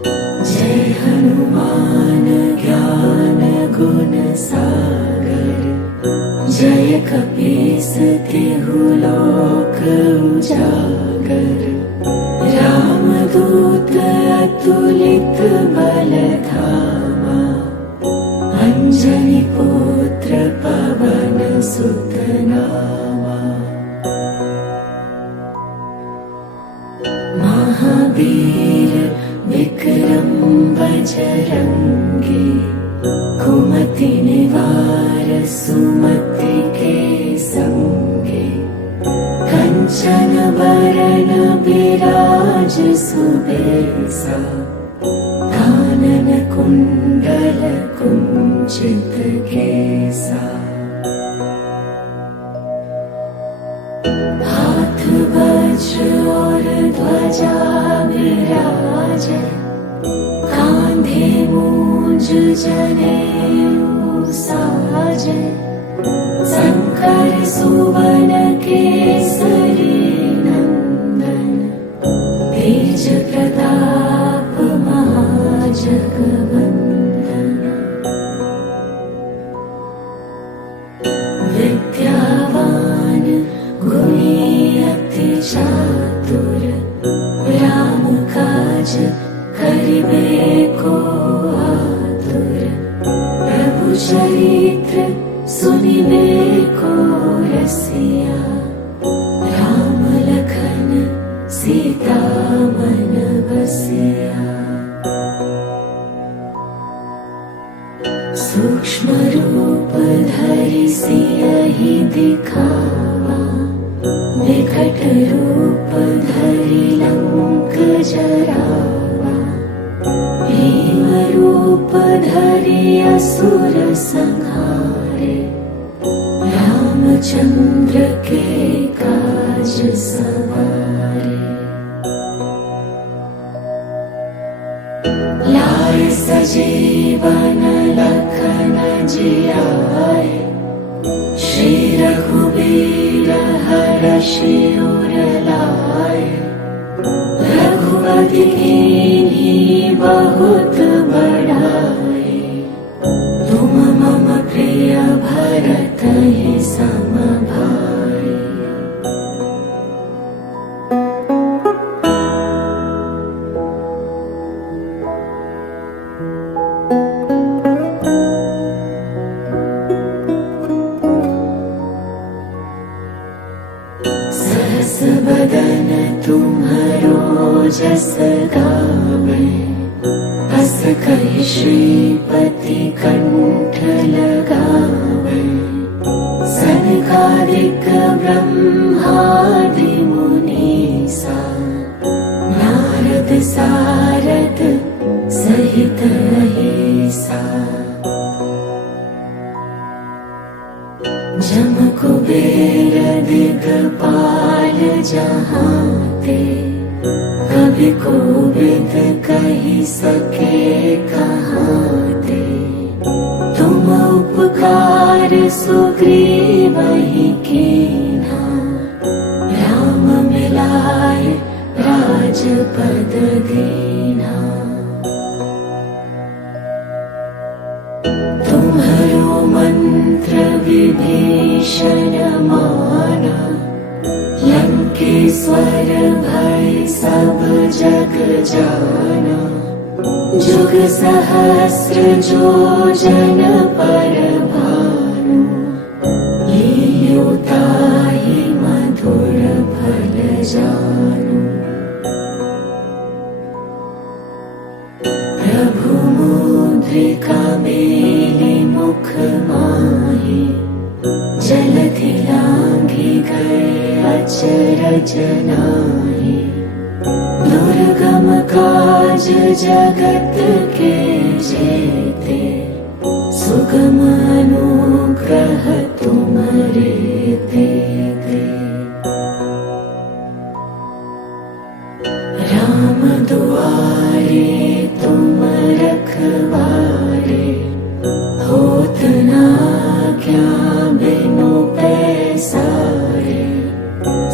जय हनुमान ज्ञान गुण सागर, जय कपीस तिहु लोक उजागर। रामदूत अतुलित बल धामा, अंजनी पुत्र पवन सुत नामा। महावीर विक्रम बजरंगी, कुमति निवार सुमति के संगे। कंचन बरन बिराज सुबेसा, कानन कुंडल कुंचित केसा। हाथ वज्र और ध्वजा विराजे, कांधे मूंज जनेऊ साजे। शंकर सुवन केसरी नंदन, तेज प्रताप महाजगवंदन। विद्यावान गुणी अति चातुर, राम काज करिबे को आतुर। प्रभु चरित्र सुनिबे को रसिया, राम लखन सीता मन बसिया। सूक्ष्म रूप धरि सियहि दिखावा, विकट रूप धरि लंक जरावा। भीम रूप धरि असुर संहारे, रामचंद्र के काज सवारे। लाए सजीवन लखन जियाए, श्री रघुवीर हरषि उर लाए। रघुपति कीन्ही बहुत बड़ाई, तुम मम प्रिय भरत ही सम भाई। सहस बदन तुम्हरो जस गावे, बस कहि श्रीपति कंठ लगावे। सनकादिक ब्रह्मादि मुनीसा, नारद सारद सहित अहिसा। जम कुबेर दिगपाल जहांते, कभी कोविद कहि सके कहाते। तुम उपकार सुग्रीवहि कीन्हा, राम मिलाए राजपद दीन्हा। तुम्हरो मंत्र विभीषण माना, लंकेश्वर भय सब जग जाना। जुग सहस्र जो जन पर भानु, लील्यो ताहि मधुर फल जानु। प्रभु मुद्रिका मेलि मुख माहि, जलधि लांघि गए अचरज नाहि। दुर्गम काज जगत के जेते, सुगम अनुग्रह तुम्हरे तेते। राम दुआरे तुम रखवारे, होत न क्या बिनु पैसारे।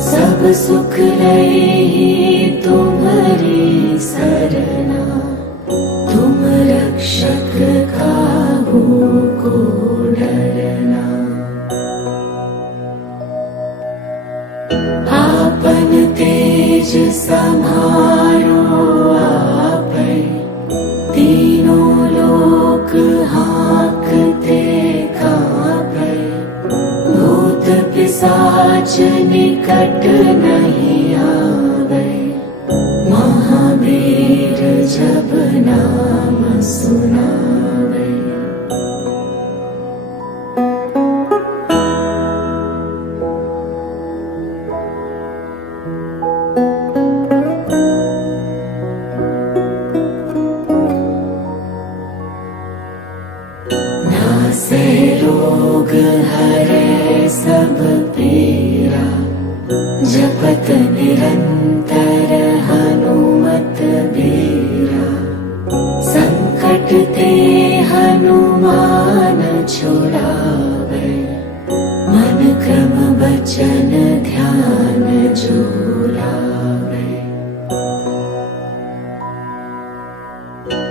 सब सुख लई तुम्हारी सरना, संहारो आपै, तीनों लोक हाँकते काँपै, भूत पिशाच निकट नहीं आवे, महावीर जब नाम सुनावे। नासे रोग हरे सब पीरा, जपत निरंतर हनुमत बीरा, संकट ते हनुमान छुड़ावे, मन क्रम वचन ध्यान जुलावे।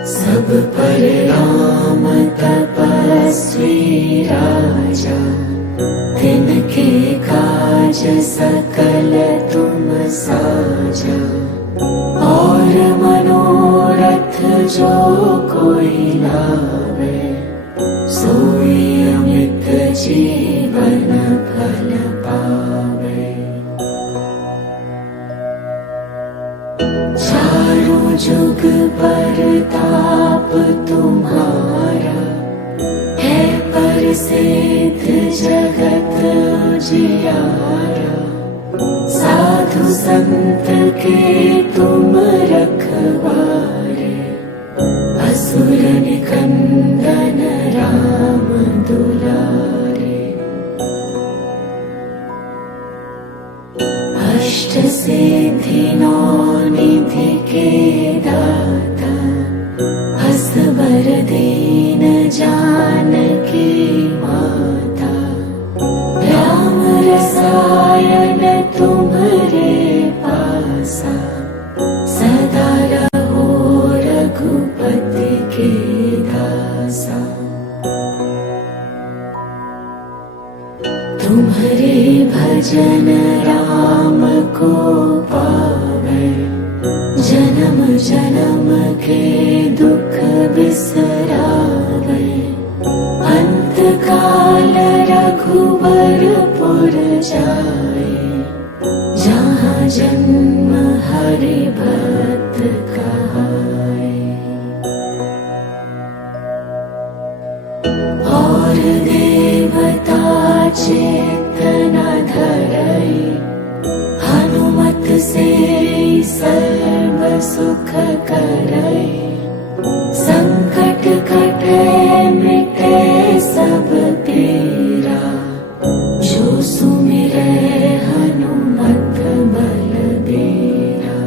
सब पर राम तपस्वी राजा, तिनके काज सकल तुम साजा, और मनोरथ जो कोई लावे, सोई अमित जीवन फल पावे। चारों जुग परताप तुम्हारा, है प्रसिद्ध जगत उजियारा, साधु संत के तुम रखवारे, असुर निकंदन राम दुलारे। अष्ट सिद्धि नौ निधि के दाता, असबर दीन जानकी माता, राम रसायन तुम्हारे पासा, सदा रहो रघुपति के दासा। तुम्हारे भजन राम को पावे, जन्म जन्म के दुख बिसरावे, अंत काल रघुबरपुर जाए, जहाँ जन्म हरि भक्त कहाए। और देवता चेतना धरई, हनुमत से सर्व सुख करई, संकट कटे मिटे सब पीरा, जो सुमिरै हनुमत बलबीरा।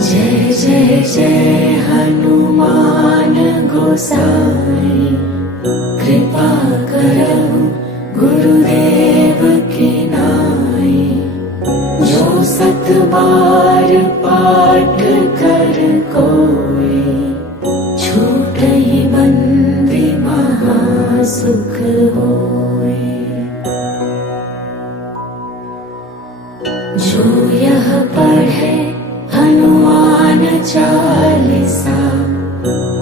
जय जय जय हनुमान गोसाई, कृपा करहु गुरुदेव की नाई, जो सत बार पाठ कर कोई, छूटई बंदी महा सुख होई। जो यह पढ़े हनुमान चालीसा,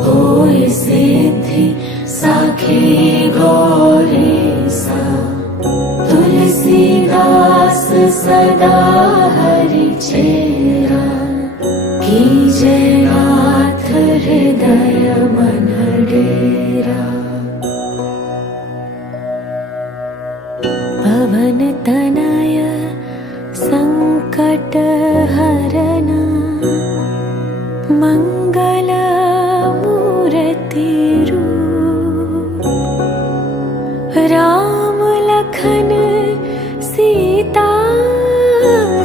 होय सिद्धि साखी गौरीसा, तुलसीदास सदा हरि चेरा, कीजय नाथ हृदय मन डेरा। पवन तनय संकट हरना, मंगल मूर्ति रूप, राम लखन सीता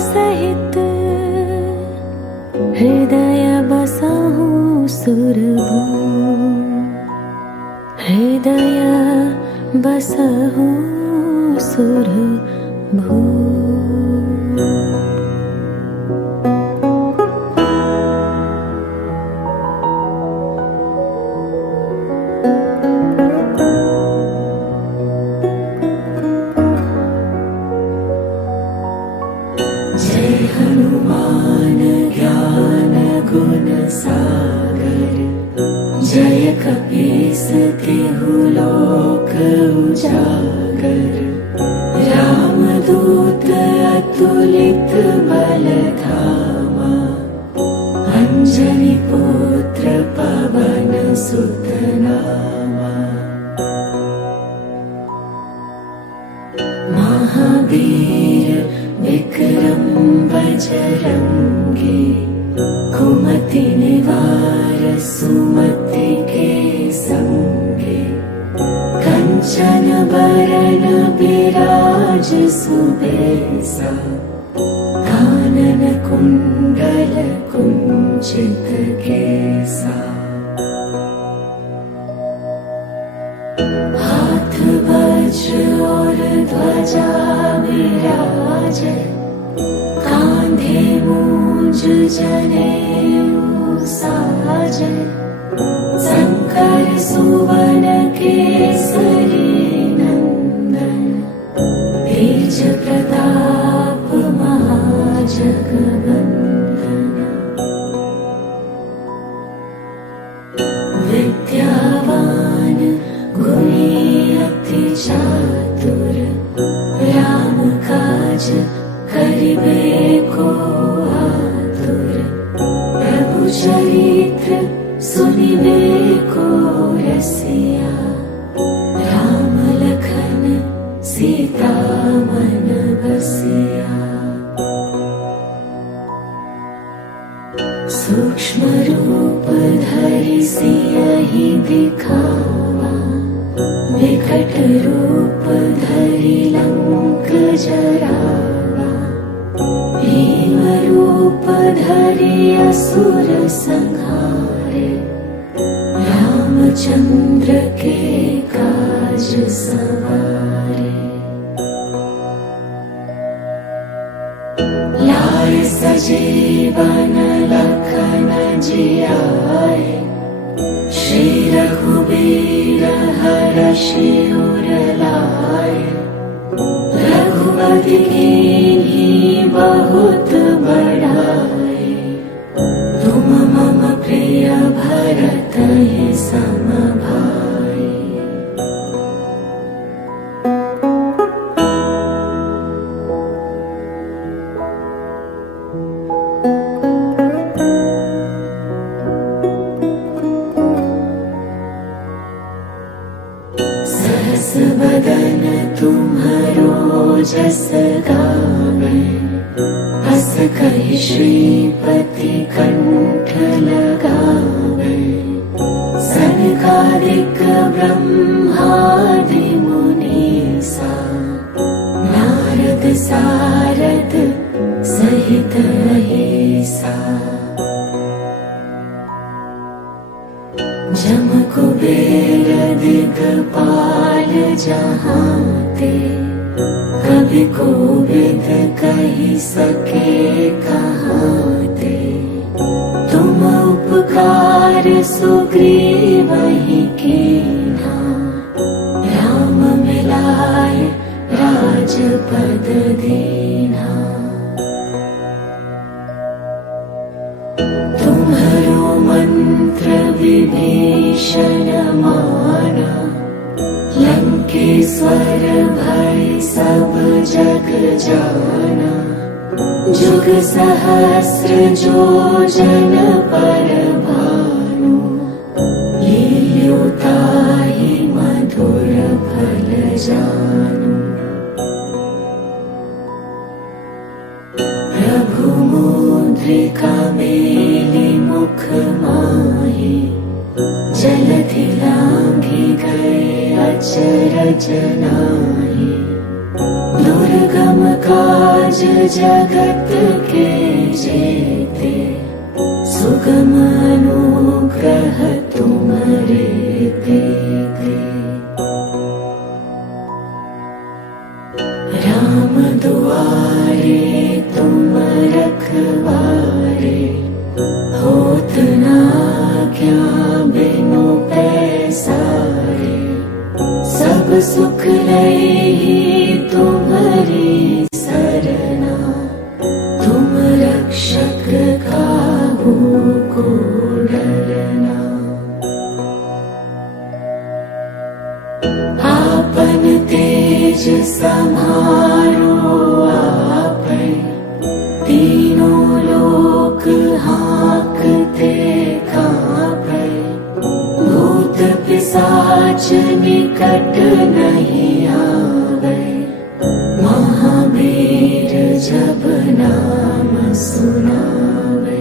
सहित, हृदय बसहु सुरभूप, हृदय बसहु सुरभूप। अति निवार सुमति के संगे कंचन बरन बिराज सुबेसा कानन कुंडल कुंचित केसा हाथ वज्र और ध्वजा विराजे कांधे मूंज जनेऊ साजे शंकर सुवन केसरी नंदन तेज प्रताप महाजगवंदन विद्यावान गुणी अति चातुर राम काज करिबे को आतुर प्रभु चरित्र सुनिबे को रसिया राम लखन सीता मन बसिया सूक्ष्म रूप धरि सियहि दिखावा विकट रूप धरि लंक जरावा भीम रूप धरि असुर संहारे रामचंद्र के काज सवारे लाए सजीवन लखन जियाए श्री रघुबीर हरषि उर लाए रघुपति कीन्ही बहुत बड़ाई तुम मम प्रिय भरत ही सम भाई सहस बदन तुम्हरो जस गावे हस कहि श्रीपति कंठ लगावे सनकादिक ब्रह्मादि मुनीसा नारद सारद सहित अहिसा जम कुबेर दिगपाल जहांते कभी कोविद कही सके कहाते तुम उपकार सुग्रीवहि कीन्हा राम मिलाए राजपद दीन्हा तुम्हरो मंत्र विभीषण माना लंकेश्वर भय सब जग जाना जुग सहस्र जो जन पर भानु लील्यो ताहि मधुर फल जानु प्रभु मुद्रिका मेलि मुख माहि जलधि लांघि गए अचरज नाहि दुर्गम काज जगत के जेते सुगम अनुग्रह तुम्हारे तेते राम दुआरे तुम रखवारे होत ना क्या बिनु पैसारे सब सुख लई तुम्हारी सरना तुम रक्षक काहू को डरना आपन तेज समारो आपै तीनों लोक हाँकते कांपै भूत पिशाच निकट नहीं आवे महावीर जब नाम सुनावे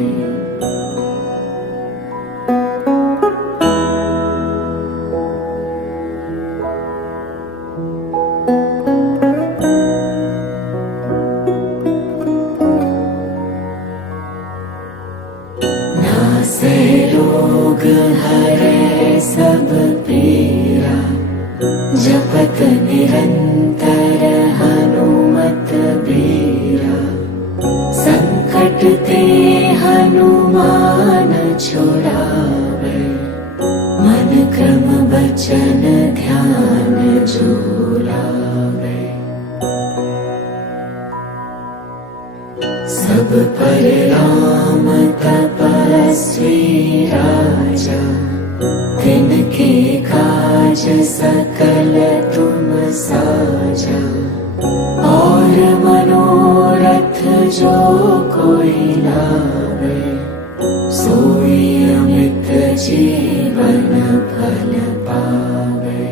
रोग हरे सब पीरा, जपत निरंतर हनुमत बीरा। संकट ते हनुमान छुड़ावे, मन क्रम बचन ध्यान जो लावे। सब पर राम तपस्वी राजा, तिनके काज सकल तुम साजा। और मनोरथ जो कोई लावे, सोई अमित जीवन फल पावे।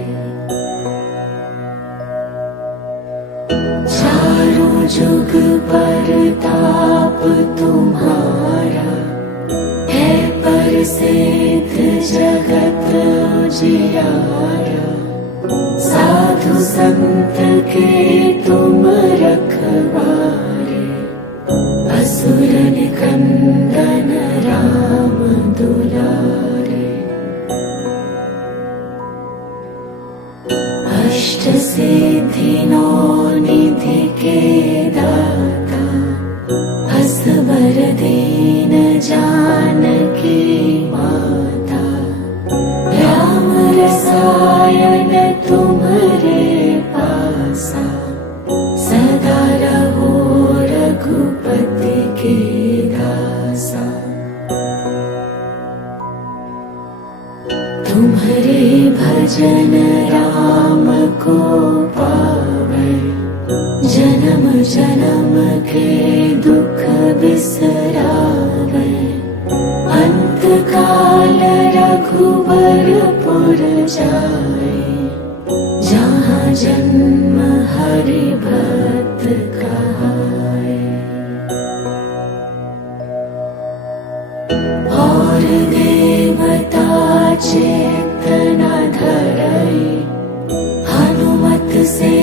चारों जुग परताप तुम्हारा, है प्रसिद्ध जगत उजियारा। साधु संत के तुम रखवारे, असुर निकंदन राम दुलारे। अष्ट सिद्धि नौ निधि के दाता, असबर दीन जानकी माता। राम रसायन तुम्हारे पासा, सदा रहो रघुपति के दासा। तुम्हारे भजन राम को पावे, जन्म जन्म के दुख बिसरावे। अंत काल रघुबरपुर जाए, जहाँ जन्म हरि भक्त कहाए। और देवता चित्त न धरई, हनुमत से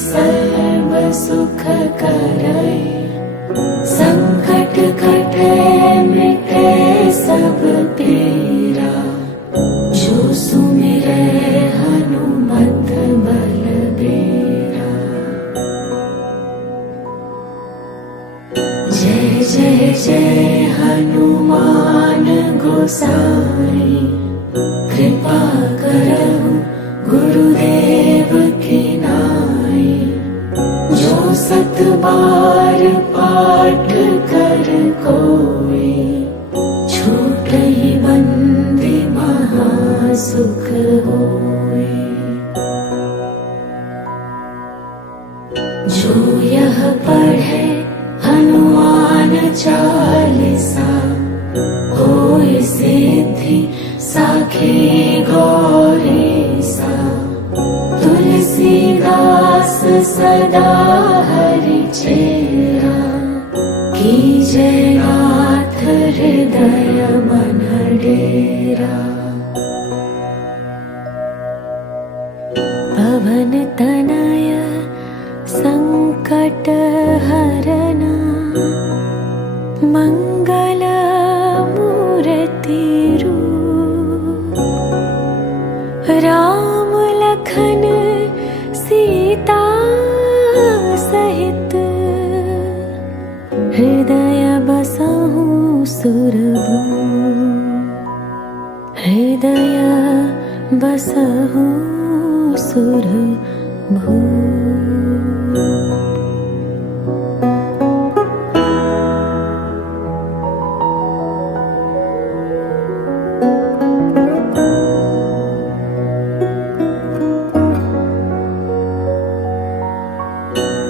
सर्व सुख करई। संकट कटे मिटे सब पीरा, जो सुमिरे हनुमत बलबीरा। जय जय जय हनुमान गोसाई, कृपा करहु गुरुदेव की नाई। जो सत बार पाठ कर कोई, छूटहि बंदी महासुख होई। जो यह पढ़े हनुमान चालीसा, होय सिद्धि साखी गौरीसा। तुलसीदास सदा हरि चेरा, कीजय नाथ हृदय मन डेरा। पवन तनय संकट हरना, मंगल मूर्ति रूप। राम लखन सीता सहित, हृदय बसहु सुरभूप। हृदय बसहु सुरभूप।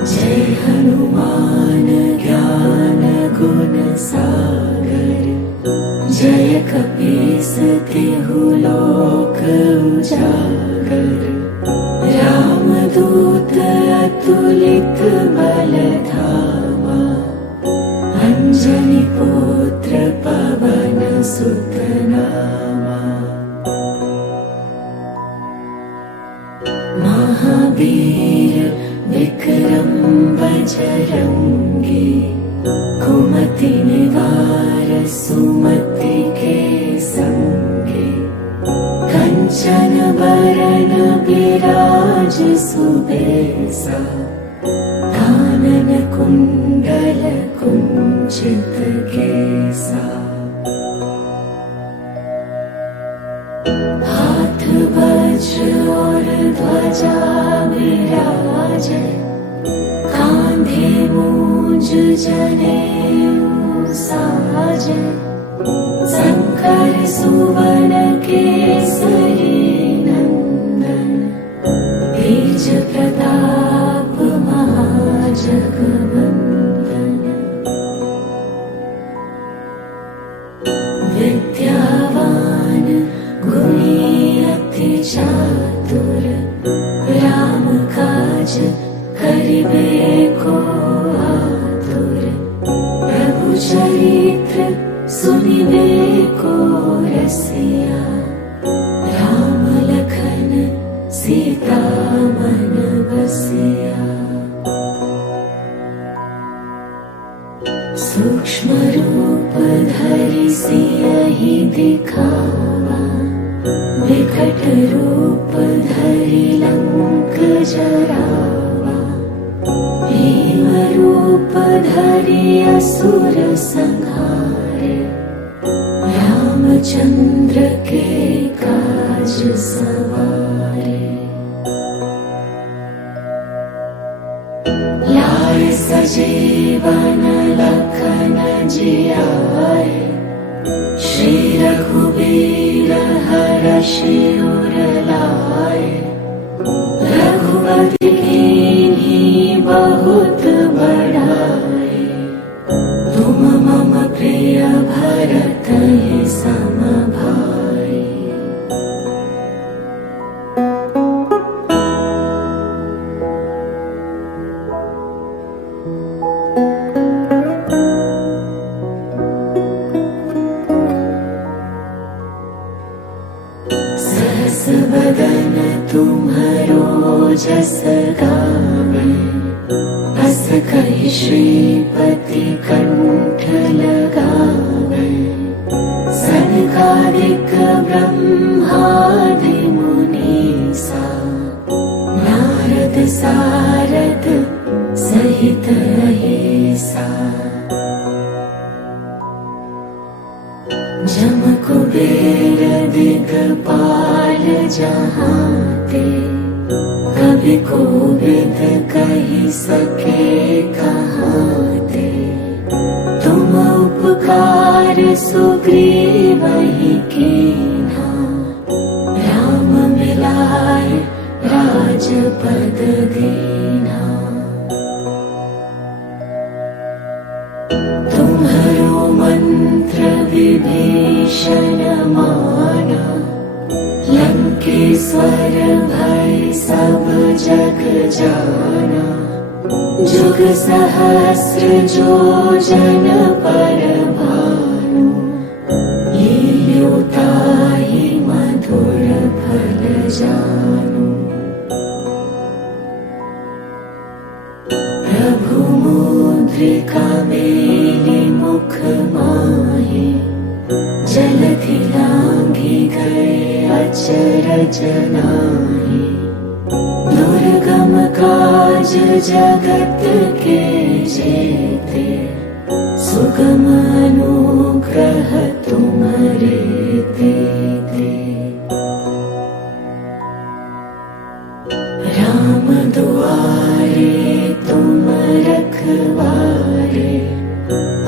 जय हनुमान ज्ञान गुण सागर, जय कपीस तिहु लोक उजागर। रामदूत अतुलित बल धामा, अंजनी पुत्र पवन सुत नामा। महावीर विक्रम बजरंगी, कुमति निवार सुमति के संगी। चित के सा। हाथ वज्र और ध्वजा विराजे, कांधे मूंज जनेऊ साजे। शंकर सुवन केसरी नंदन, तेज प्रताप महाजगवंदन। विद्यावान गुणी अति चातुर, राम काज करिबे को आतुर। प्रभु चरित्र सुनिबे को रसिया, राम लखन सीता मन बसिया। सूक्ष्म रूप धरि सियहि दिखावा, विकट रूप धरि लंक जरावा। भीम रूप धरि असुर संहारे, रामचंद्र के काज सवारे। लाए सजीवन लखन जियाए, श्री रघुबीर हरषि उर लाए। रघुपति कीन्ही बहुत बड़ाए, तुम मम प्रिय भरत ही सम भाई। सहस बदन तुम्हरो जस गावे, बस कहि श्रीपति कंठ लगावे। सनकादिक ब्रह्मादि मुनीसा, नारद सारद सहित अहिसा। जम कुबेर दिगपाल जहाते, कभी कोविद कहि सके कहाते। तुम उपकार सुग्रीवहि कीन्हा, राम मिलाए राजपद दीन्हा। तुम्हरो मंत्र विभीषण माना, लंकेश्वर भय सब जग जाना। जुग सहस्र जो जन पर भानु, लील्यो ताहि मधुर फल जानु। प्रभु मुद्रिका मेलि मुख माहि, जलधि लांघि गए अचरज नाहि। दुर्गम काज जगत के जेते, सुगम अनुग्रह तुम्हरे तेते। राम दुआरे तुम रखवारे,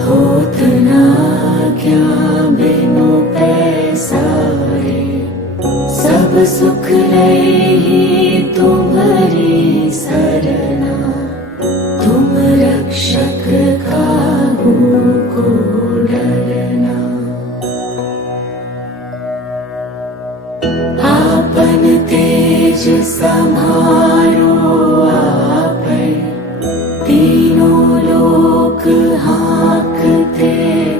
होत न आज्ञा बिनु पैसारे। सब सुख लई तुम्हरी सरना, तुम रक्षक काहू को डरना। आपन तेज समारो आपै, तीनों लोक हाँकते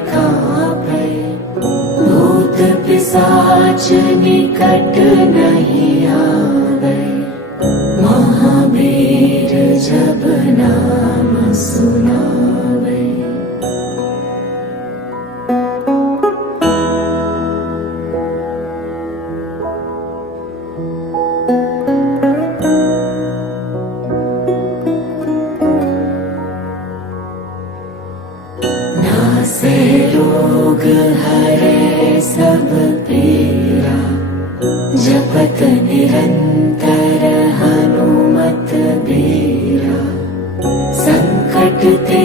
कांपै। भूत पिशाच निकट नहीं आवे, महावीर जब नाम सुनावे। रोग हरे सब पीरा, जपत निरंतर हनुमत बीरा। संकट ते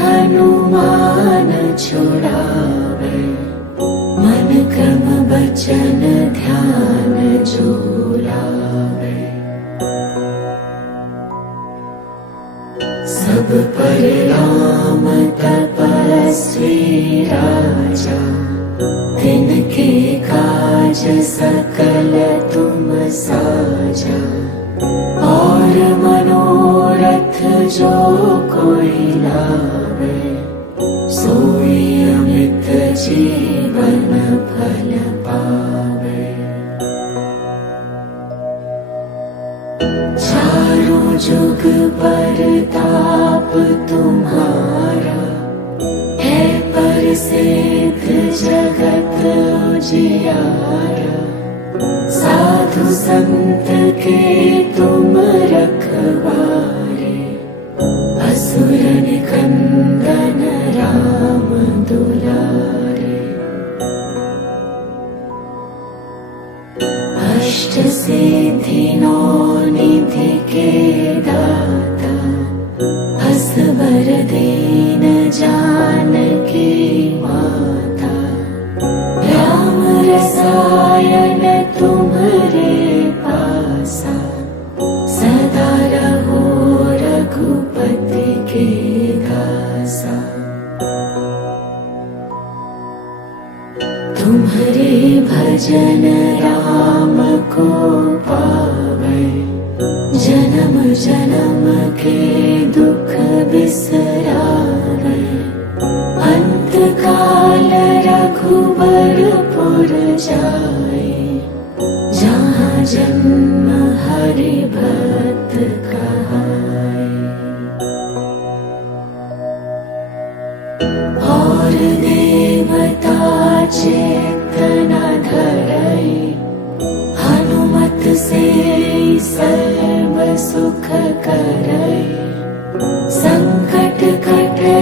हनुमान छुड़ावे, मन क्रम बचन ध्यान जो लावे। सब पर राम तपस्वी राजा, तिनके काज सकल तुम साजा। और मनोरथ जो कोई लावे, सोई अमित जीवन फल पावे। चारों जुग परताप तुम्हारा, है प्रसिद्ध जगत उजियारा। साधु संत के तुम रखवारे, असुर निकंदन राम दुलारे। अष्ट सिद्धि नौ निधि के दाता, असवर दीन जानकी माता। राम रसायन तुम्हारे पासा, सदा रहो रघुपति के दासा। तुम्हारे भजन राम को पावे, जन्म जन्म के दुख बिसरावे। अंत काल रघुबरपुर जाए, जहाँ जन्म हरि भक्त कहाए। और देवता चेतना धरई, हनुमत से सर्व सुख करई। संकट कटे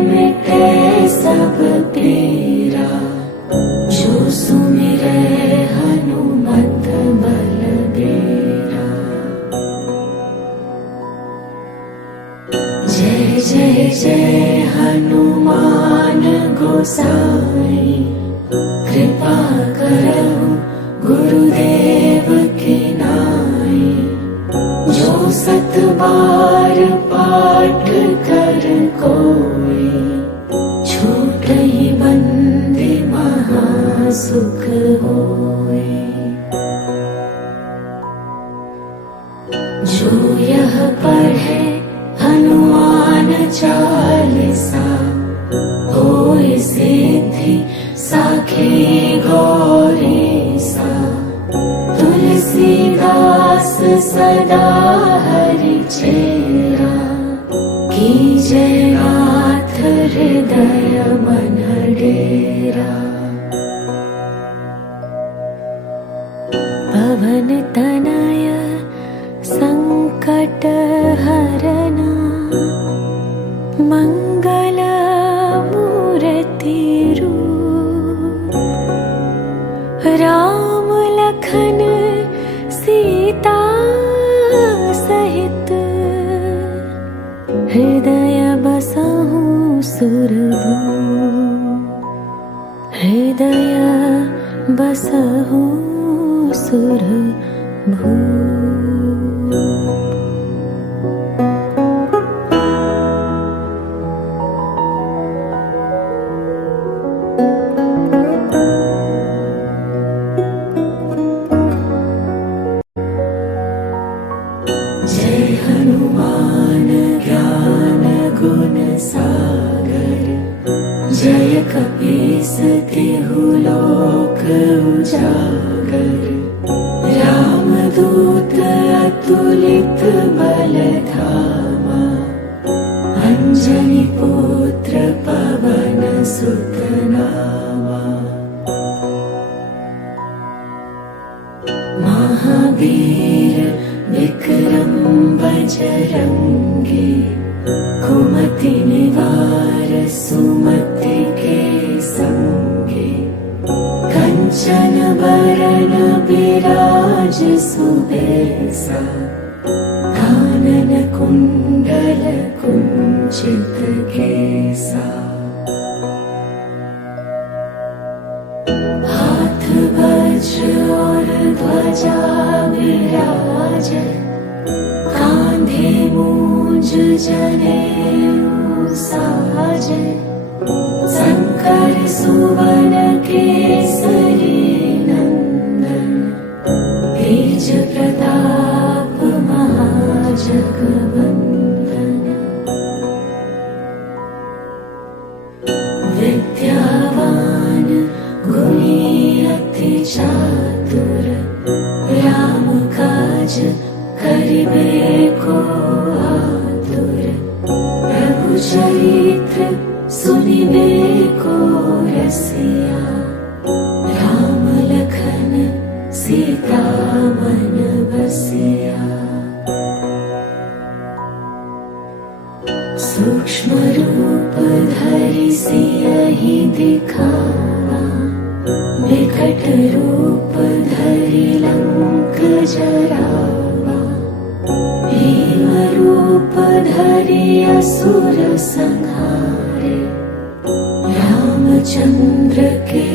मिटे सब पीरा, जो सुमिरै हनुमत बलबीरा। जय जय जय हनुमान गोसाई, कृपा करहु गुरुदेव की नाई। जो सत बार पाठ कर कोई, छूटहि बंदी महा सुख होय। जो यह पढ़े हनुमान चालीसा, होय सिद्धि साखी गौरीसा। तुलसीदास सदा हरि चेरा, कीजय नाथ हृदय मन डेरा। पवन तनय संकट हरना, मंगल मूर्ति रूप। राम लखन सीता सहित, हृदय बसहु सुरभूप। हृदय बसहु सुरभूप। जय हनुमान ज्ञान गुण सागर, जय कपीस तिहु लोक उजागर। रामदूत अतुलित बल धामा, अंजनी पुत्र पवन सुत नामा। महावीर विक्रम बजरंगी, कुमति निवार सुमति के विराज सुबेसा कानन कुंडल कुंचित केसा हाथ वज्र और ध्वजा विराजे कांधे मूंज जनेऊ साजे शंकर सुवन केसरी नंदन तेज प्रताप महाजगवंदन विद्यावान गुणी अति चातुर राम काज करिबे को आतुर प्रभु चरित्र सुनिबे को रसिया राम लखन सीता मन बसिया सूक्ष्म रूप धरि सियहि दिखावा विकट रूप धरि लंक जरावा भीम रूप धरि असुर संहारे रामचंद्र के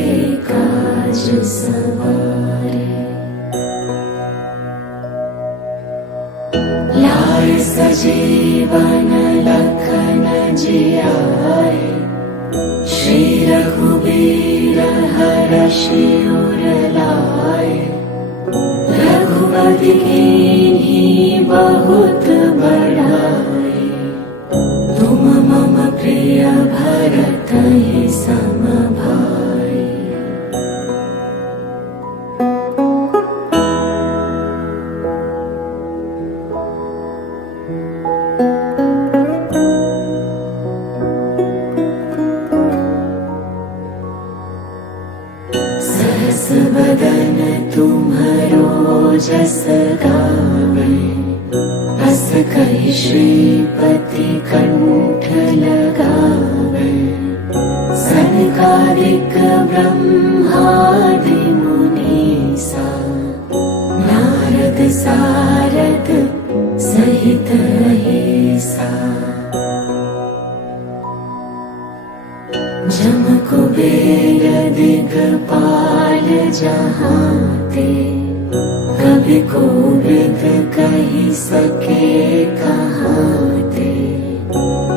काज सवारे लाए सजीवन लखन जियाए श्री रघुबीर हरषि उर लाए रघुपति कीन्ही बहुत बड़ाई तुम मम प्रिय भरतहि सम भाई सहस बदन तुम्हरो जस गावे बस कहि श्रीपति कंठ लगावे सनकादिक ब्रह्मादि मुनीसा नारद सारद सहित अहिसा जम कुबेर दिगपाल जहांते कभी कोविद कही सके कहाते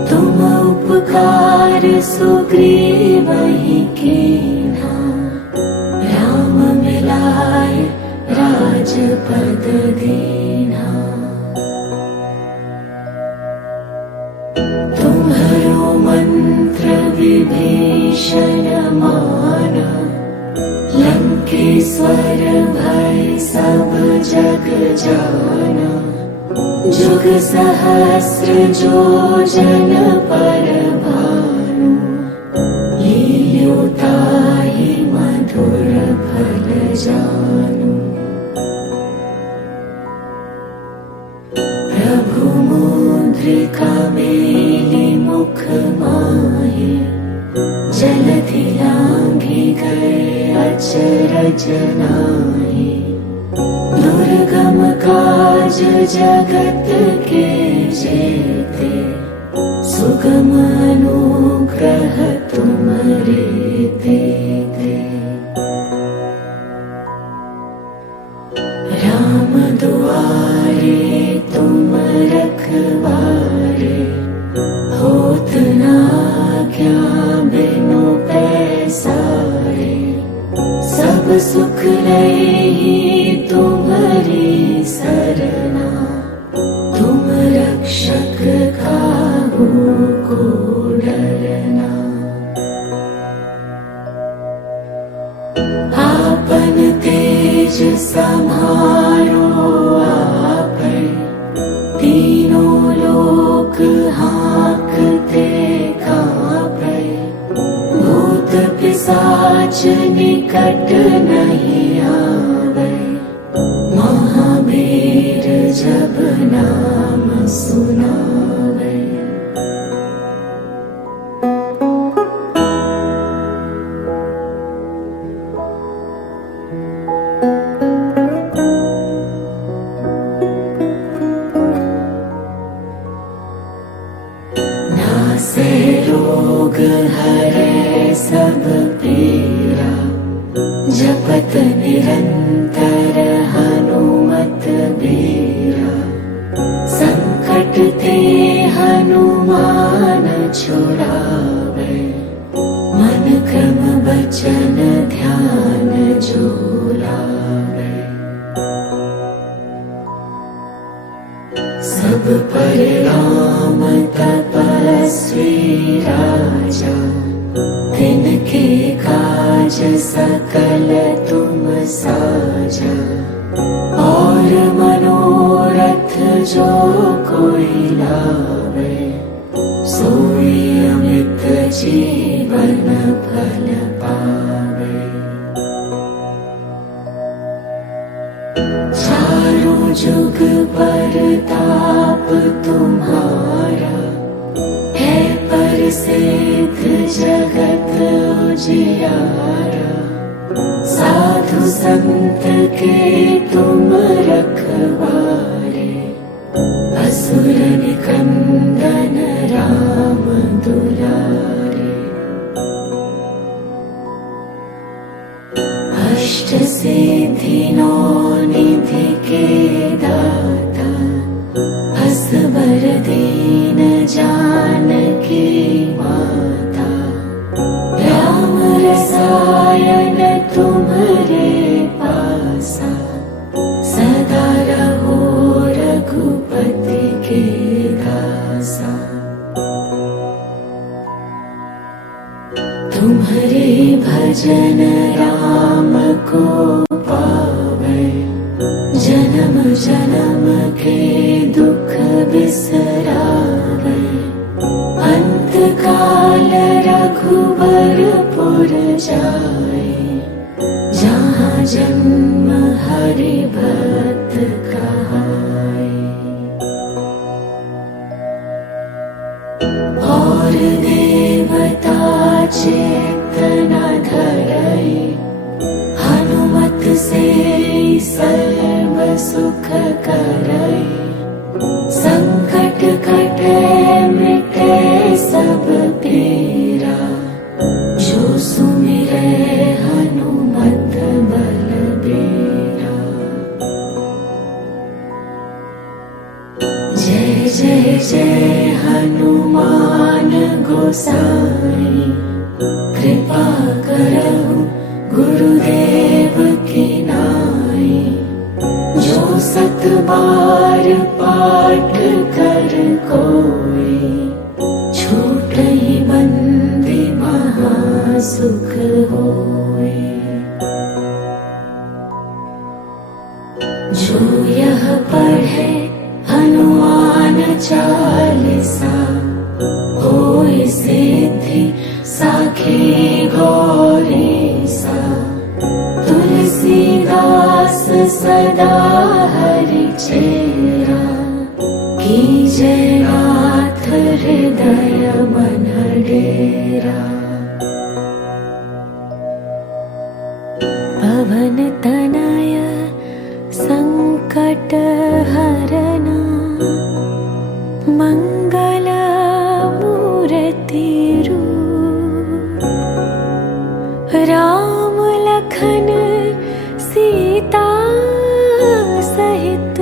तुम उपकार सुग्रीवहि कीन्हा राम मिलाए राजपद दीन्हा तुम्हरो मंत्र विभीषण माना लंकेश्वर भय सब जग जाना जुग सहस्र जो जन पर भानु लील्यो ताहि मधुर फल जानु प्रभु मुद्रिका मेलि मुख माहि जलधि लांघि गए अचरज नाहि दुर्गम काज जगत के जेते सुगम अनुग्रह तुम्हारे तेते राम दुआरे तुम रखवारे होत ना क्या बिनु पैसारे सब सुख लई तुम्हारी सरना तुम रक्षक काहू को डरना आपन तेज संहारो आपै तीनों लोक हाँकते कांपै भूत पिशाच निकट नहीं आवे महावीर जब नाम सुनावे जपत निरंतर हनुमत बीरा, संकट ते हनुमान छुड़ावे, मन क्रम वचन ध्यान जो लावे। सब पर राम तपस्वी राजा, तिनके काज सकल तुम साजा। और मनोरथ जो कोई लावे, सोई अमित जीवन फल पावे। चारों जुग परताप तुम्हारा, है प्रसिद्ध जगत उजियारा। साधु संत के तुम रखवारे, असुर निकंदन राम दुलारे। अष्ट सिद्धि नौ निधि के दाता, असबर दीन जानकी माता। राम रसायन तुम्हारे पासा, सदा रहो रघुपति के दासा। तुम्हारे भजन राम को पावे, जन्म जन्म के दुख बिसरावे। अंत काल रघुबरपुर जाए, जहाँ जन्म हरि भक्त कहाए। और देवता चेतना धरई, हनुमत से सर्व सुख करई। संकट कटे मिटे सब पीरा, जो सुमिरे हनुमत बलबीरा। जय जय जय हनुमान गोसाई, कृपा करहु गुरुदेव की नाई। जो सत बार पाठ कर कोई, छूटहि बंदी महा सुख होय। जो यह पढ़े हनुमान चालीसा, होय सिद्धि साखी गौरी सा। तुलसीदास सदा हरि चेरा, कीजय नाथ हृदय मन डेरा। पवन तनय संकट हरना, मंगल मूर्ति रूप। राम लखन सीता सहित,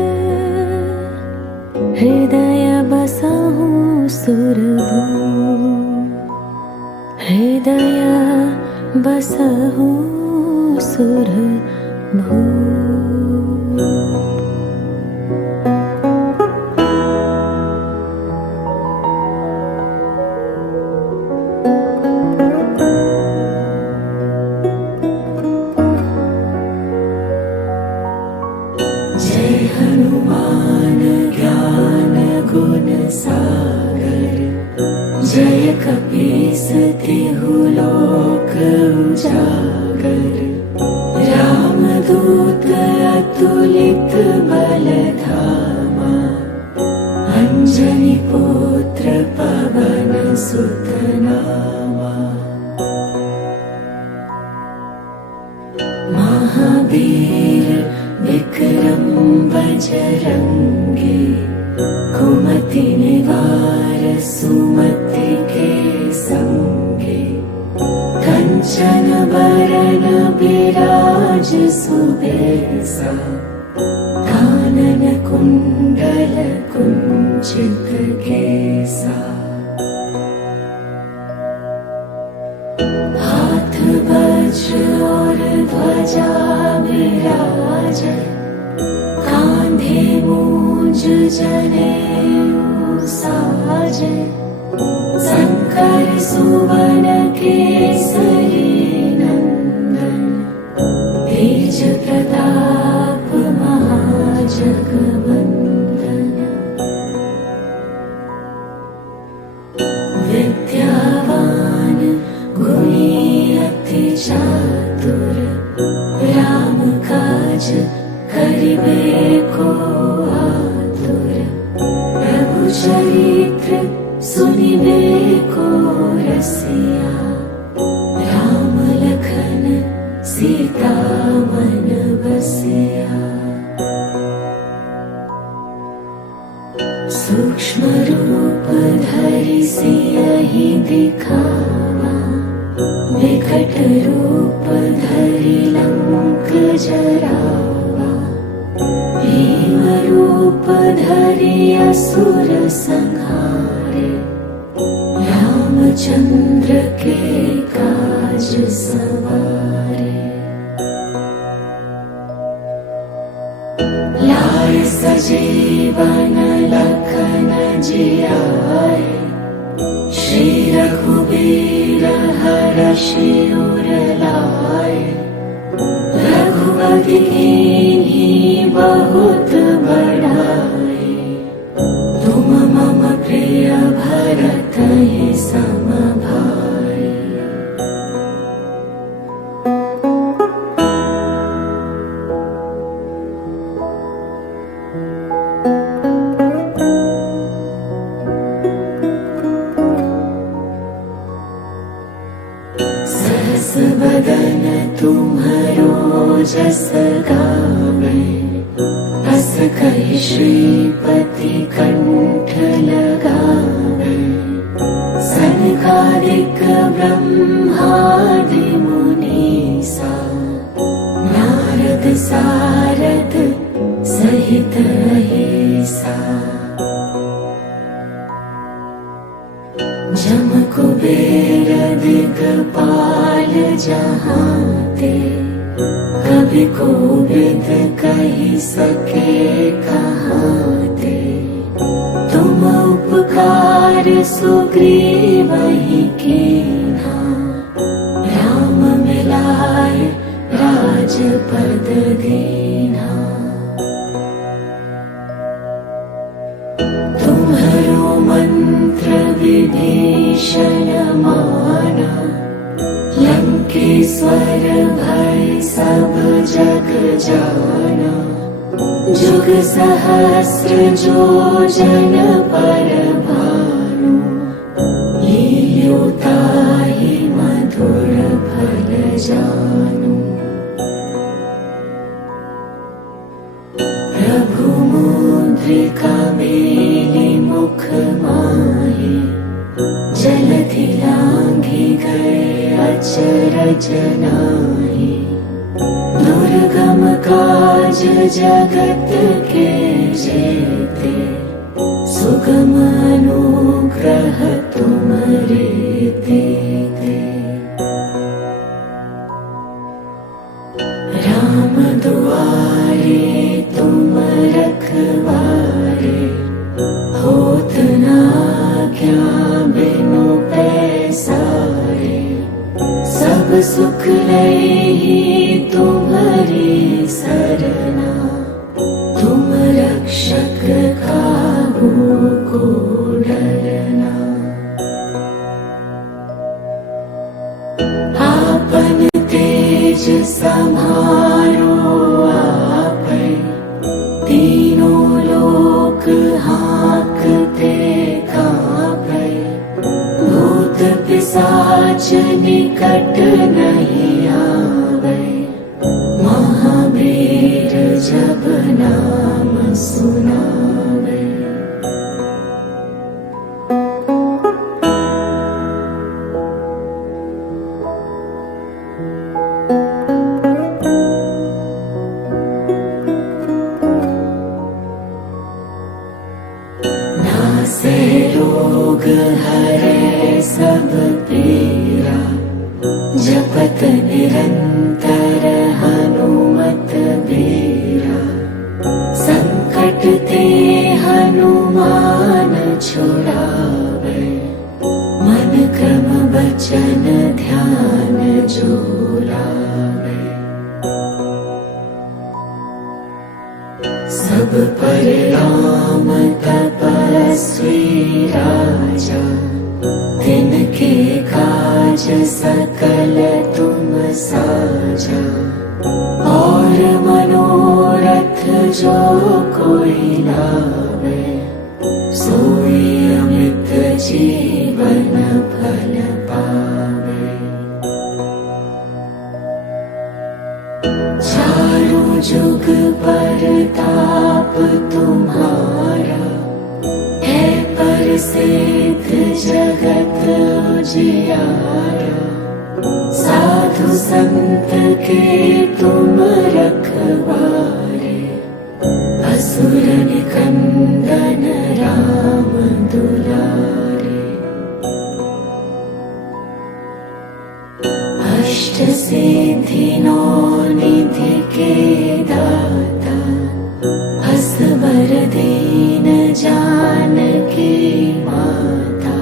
हृदय बसहु सुरभूप। हृदय बसहु सुरभूप। जय हनुमान ज्ञान गुण सागर, जय कपीस तिहु लोक उजागर। राम दूत अतुलित बल धामा, अंजनी पुत्र पवन सुत नामा। महावीर विक्रम बजरंगी, कुमति निवार सुमति के संगी। कंचन कंचन बरन बिराज सुबेसा कानन कुंडल कुंचित केसा हाथ वज्र और ध्वजा विराजे कांधे मूंज जनेऊ साजे शंकर सुवन केसरी नंदन तेज प्रताप महाजगवंदन विद्यावान गुणी अति चातुर राम काज करिबे को आतुर प्रभु चरित्र सुनिबे को रसिया राम लखन सीता मन बसिया सूक्ष्म रूप धरि सियहि दिखावा विकट रूप धरि लंक जरावा भीम रूप धरि असुर संहारे रामचंद्र के काज सवारे लाए सजीवन लखन जियाए श्री रघुबीर हरषि उर लाए रघुपति कीन्ही बहुत बड़ाई तुम मम प्रिय भरत ही सम भाई सहस बदन तुम्हरो जस गावे अस कहि श्रीपति कंठ लगावे सनकादिक ब्रह्मादि मुनीसा नारद सारद सहित अहिसा जम कुबेर दिगपाल जहाते कभी कोविद कही सके कहाते तुम उपकार सुग्रीव ही कीन्हा राम मिलाए राजपद दीन्हा तुम्हरो मंत्र विभीषण माना लंकेश्वर भय सब जग जाना जुग सहस्र जो जन पर भानु लील्यो ताहि मधुर फल जानु प्रभु मुद्रिका मेलि मुख माहि जलधि लांघि गए अचरज नाहि दुर्गम काज जगत के जेते सुगम अनुग्रह तुम्हारे तेते राम दुआरे तुम रखवारे होत न आज्ञा बिनु पैसारे सब सुख लई तुम्हारी सरना तुम रक्षक काहू को डरना आपन तेज समारो आपै तीनों लोक हाँकते कांपै भूत पिशाच निकट नहीं आवे महावीर जब नाम सुनावे निरंतर हनुमत बीरा, संकट ते हनुमान छुड़ावे, मन क्रम वचन ध्यान जो लावे। सब पर राम तपस्वी राजा, तिनके काज सकल तुम साजा। और मनोरथ जो कोई लावे, सोई अमित जीवन फल पावे। चारों जुग परताप तुम्हारा, है प्रसिद्ध जगत उजियारा। साधु संत के तुम रखवारे, असुर निकंदन राम दुलारे। अष्ट सिद्धि नौ निधि के दाता, असवर दीन जानकी माता।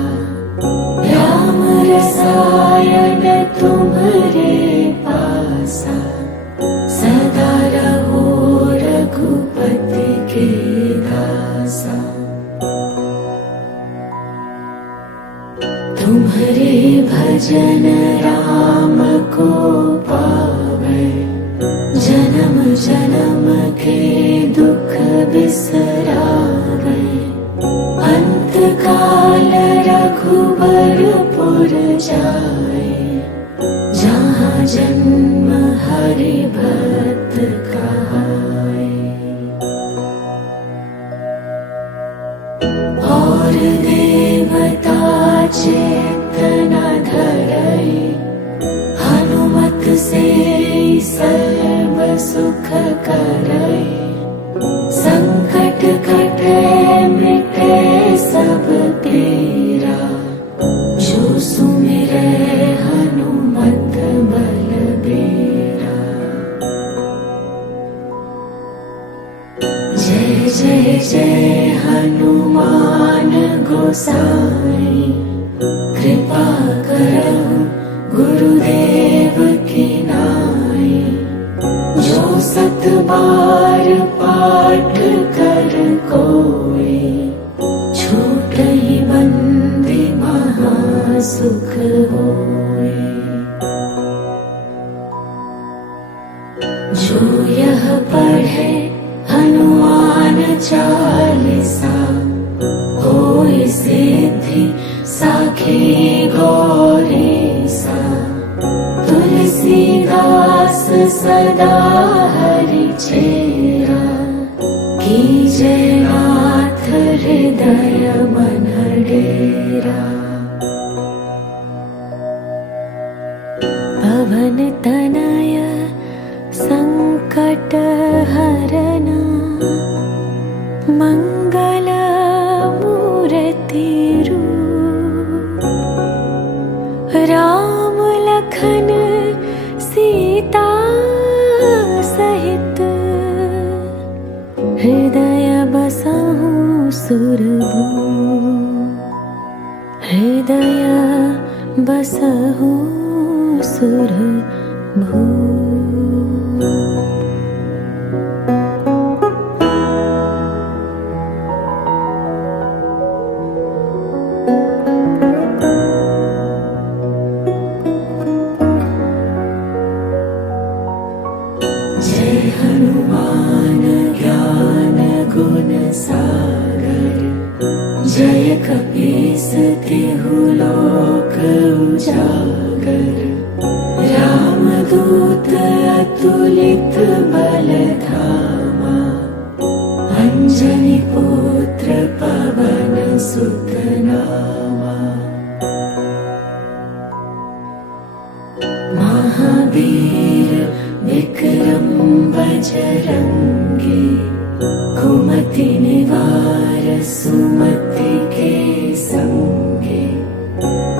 राम रसायन तुम्हारे पासा, सदा रहो रघुपति के दासा। तुम्हारे भजन राम को पावे, जन्म जन्म के दुख बिसरावे। अंत काल रघुबरपुर जाए, जहाँ जन्म हरि भक्त कहाए। और देवता चित्त न धरई, हनुमत से सर्व सुख करई। संकट कटे मिटे सब पीरा, जो सुमिरै हनुमत बलबीरा। जय जय जय हनुमान गोसाई, कृपा करहु गुरुदेव की नाई। जो सत बार पाठ कर कोई, छूटहि बंदी महा सुख होय। जो यह पढ़े हनुमान चालीसा, होय सिद्धि साखी गौरीसा। तुलसीदास सदा हरि चेरा, कीजय नाथ हृदय मन डेरा। पवन तनय संकट हरना, मंगल मूर्ति रूप। राम लखन सीता सहित, हृदय बसहु सुरभूप। हृदय बसहु सुरभूप। जय हनुमान ज्ञान गुण सागर, जय कपीस तिहु लोक उजागर। राम दूत अतुलित बल धामा, अंजनी पुत्र पवन सुत नामा। महावीर विक्रम बजरंगी, कुमति निवार सुमति के संगे।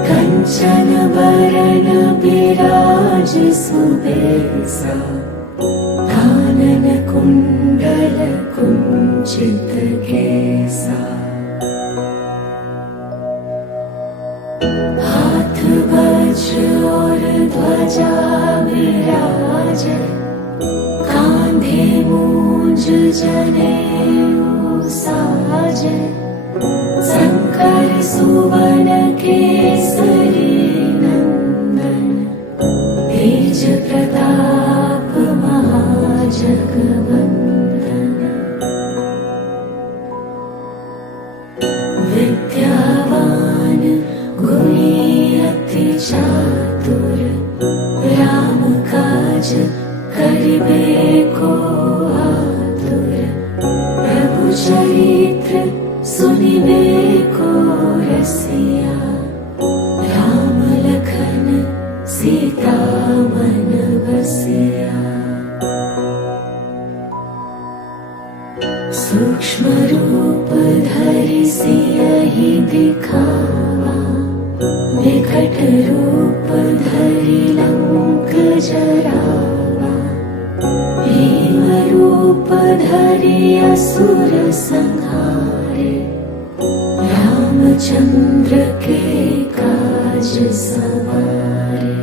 कंचन बरन बिराज काज सुबेसा कानन कुंडल कुंचित केसा हाथ वज्र और ध्वजा विराजे कांधे मूंज जनेऊ साजे शंकर सुवन केसरी नंदन तेज प्रताप महाजगवंदन विद्यावान गुणी अति चातुर राम काज करिबे को आतुर प्रभु चरित्र सुनिबे को रसिया राम लखन सीता मन बसिया सूक्ष्म रूप धरि सियहि दिखावा विकट रूप धरि लंक जरावा भीम रूप धरि असुर संहारे रामचंद्र के काज सवारे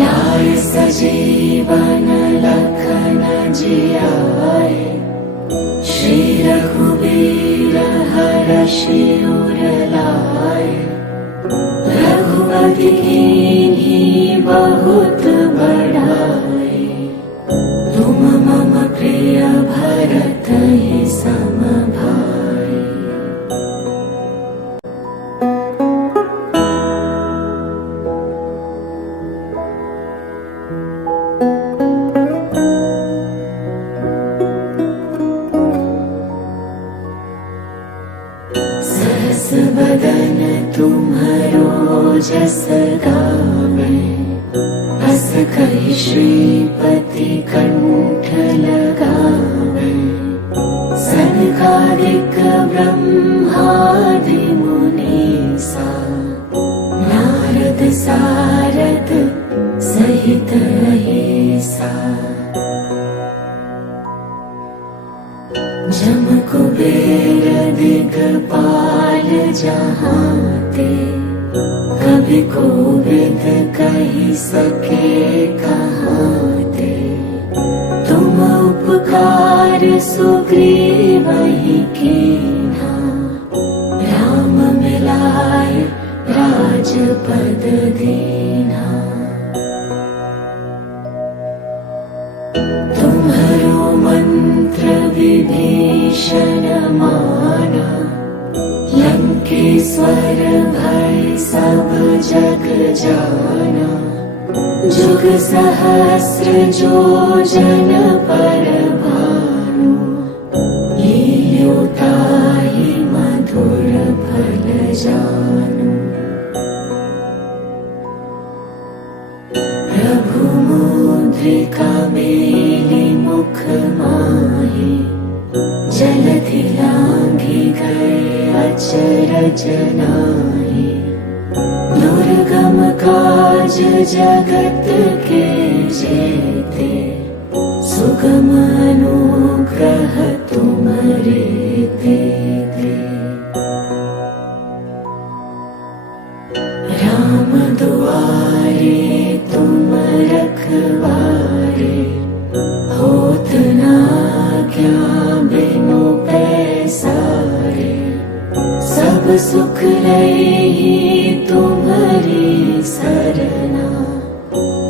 लाए सजीवन लखन जियाए श्री रघुबीर हरषि उर लाए रघुपति कीन्ही बहुत बड़ाई तुम मम प्रिय भरत ही सम भाई सहस बदन तुम्हरो जस गावे अस कहि श्रीपति कंठ लगावे सनकादिक ब्रह्मादि मुनीसा नारद सारद सहित अहिसा जम कुबेर दिगपाल जहाते कभी कोविद कही सके कहाते तुम उपकार सुग्रीवहि कीन्हा राम मिलाए राजपद दीन्हा तुम्हरो मंत्र विभीषण माना लंकेश्वर भय सब जग जाना जुग सहस्र जो जन पर भानु लील्यो ताहि मधुर फल जानु प्रभु मुद्रिका मेलि मुख माहि जलधि लांघि गए अचरज नाहि दुर्गम काज जगत के जेते सुगम अनुग्रह तुम्हारे तेते राम दुआरे तुम रखवारे होत ना क्या बिनु पैसारे सब सुख लई तुम्हारी सरना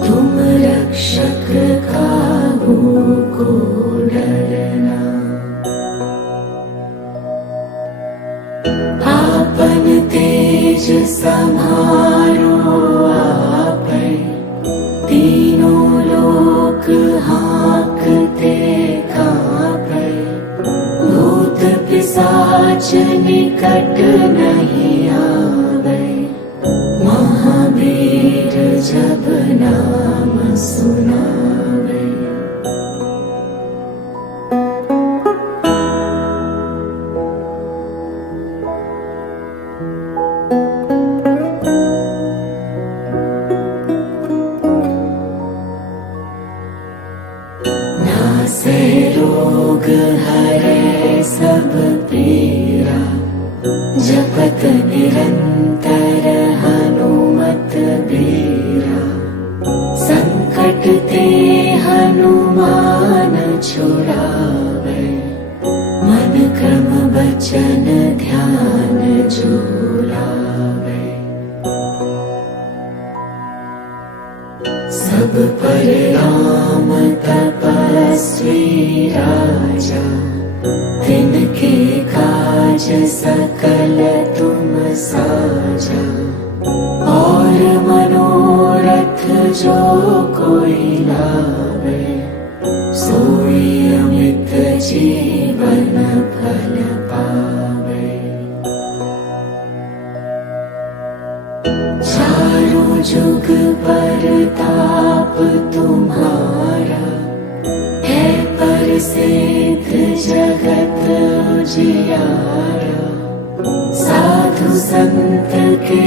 तुम रक्षक काहू को डरना आपन तेज समारो आपै तीनों लोक हाँकते कांपै भूत पिशाच निकट नहीं आवे महावीर जब नाम सुनावे हरे सब पीरा, जपत निरंतर हनुमत बीरा। संकट ते हनुमान छुड़ावे, मन क्रम वचन ध्यान जो लावे। सब पर राम तपस्वी राजा, तिनके काज सकल तुम साजा। और मनोरथ जो कोई लावे, सोई अमित जीवन फल पावे। चारों जुग परताप तुम्हारा, है प्रसिद्ध जगत उजियारा। साधु संत के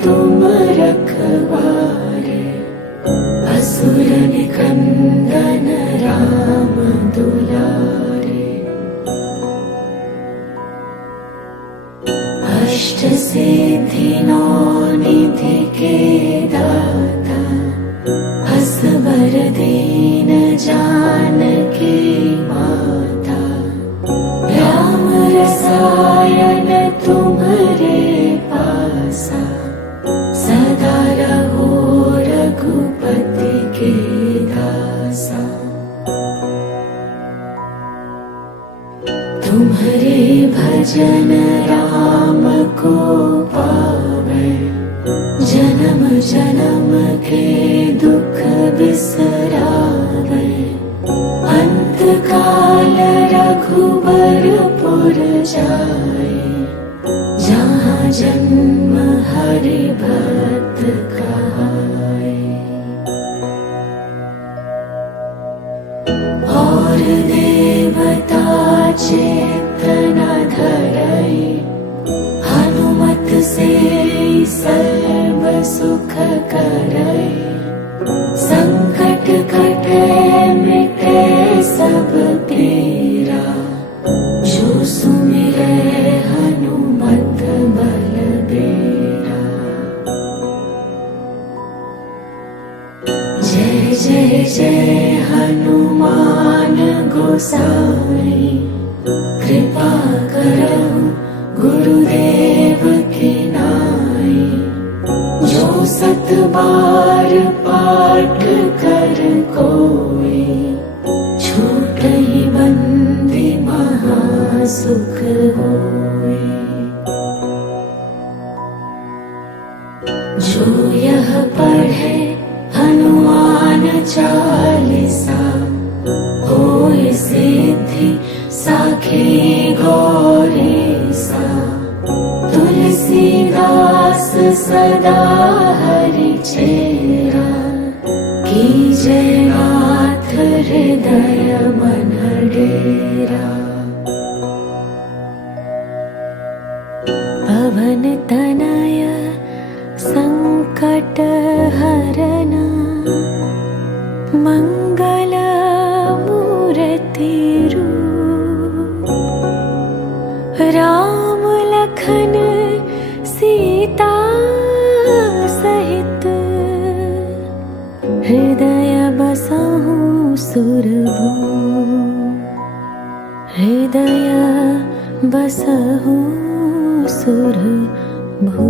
तुम रखवारे, असुर निकंदन राम दुलारे। अष्ट सिद्धि नौ निधि के दाता, असवर दीन जानकी माता। राम रसायन तुम्हारे पासा, सदा रहो रघुपति के दासा। तुम्हारे भजन राम को पावे, जन्म जन्म के दुख बिसरावे। अंत काल रघुबरपुर जाए, जहाँ जन्म हरि भक्त कहाए। और देवता चेतना धरई, हनुमत से सर्व सुख करई। संकट कटे मिटे सब पीरा, जो सुमिरे हनुमत बलबीरा। जय जय जय हनुमान गोसाई, कृपा करहु गुरुदेव की नाई। जो सत बार पाठ कर कोई, छूटहि बंदी महा सुख होई। जो यह पढ़े हनुमान चालीसा, होय सिद्धि साखी गौरीसा। तुलसीदास सदा हरि चेरा, कीजे नाथ हृदय मन डेरा। पवन तनय संकट हरना, मंगल मूर्ति रूप। राम लखन सीता सहित, हृदय बसहु सुरभूप। हृदय बसहु सुरभूप।